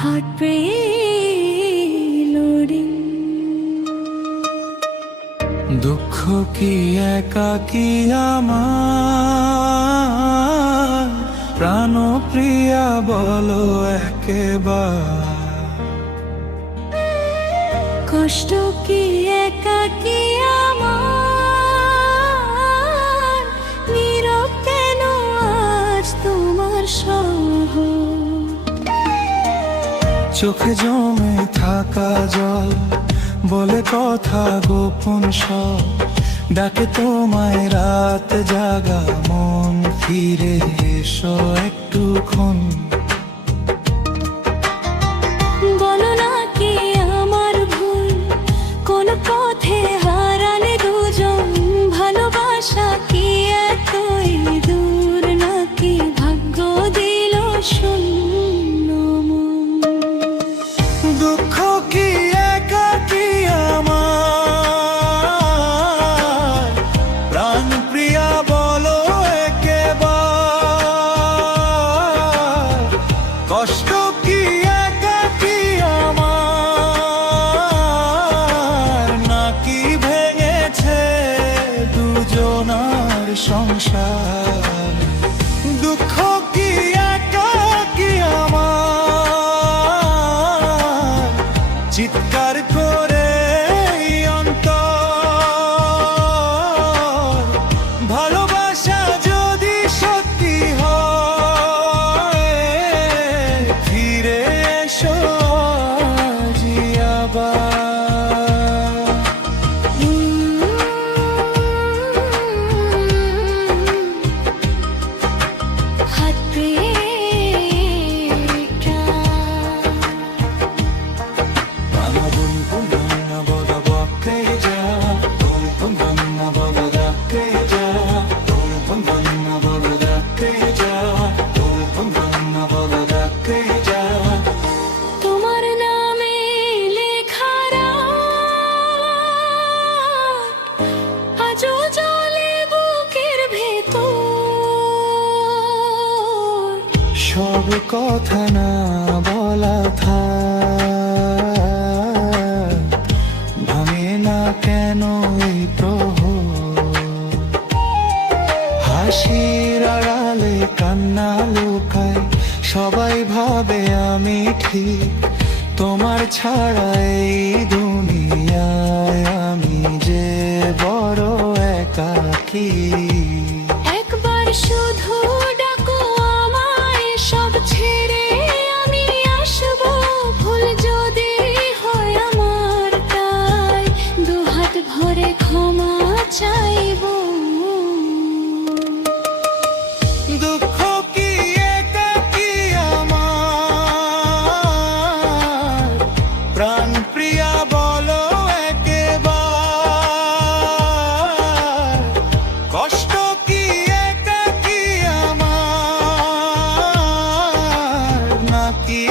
heart preloading. দুঃখ কি একাকী আমার, প্রাণপ্রিয়া বলো একেবার। কষ্ট কি একাকী আমার, নীরব কেন আজ তোমার সহ। চোখে জমে থাকা জল বলে কথা গোপন সব, ডাকে তোমায় রাত জাগা মন, ফিরে এসো একটুক্ষণ। বলো না কি আমার ভুল, কোন পথে হারালে দুজন, ভালোবাসা কি এতই দূর, নাকি ভাগ্য দিল শূন্য মন। দুঃখ কি একাকী আমার, প্রাণ প্রিয়া বলো একেবার। কষ্ট কি একাকী আমার, নাকি ভেঙেছে দুজনার সংসার। দুঃখ কি একাকী আমার, চিৎকার করে অন্তর। ভালোবাসা যদি সত্যি হয়, ফিরে এসো আজই আবার। তোমার নামে লেখা আজও জলে বুকের ভেতর। সব কথা না বলা থাক, ভাঙে না কেন এই প্রহর। হাসির আড়ালে কান্না লুকায়, সবাই ভাবে আমি ঠিক। তোমার ছাড়া এই দুনিয়ায় আমি যে বড় একাকী। একবার শুধু ডাকো আমায়, সব ছেড়ে আমি আসবো। ভুল যদি হয় আমার, তাই দুহাত ভরে ক্ষমা চাইবো। দুঃখ কি একাকী আমার, প্রাণ প্রিয়া বলো একেবার। কষ্ট কি একাকী আমার, নাকি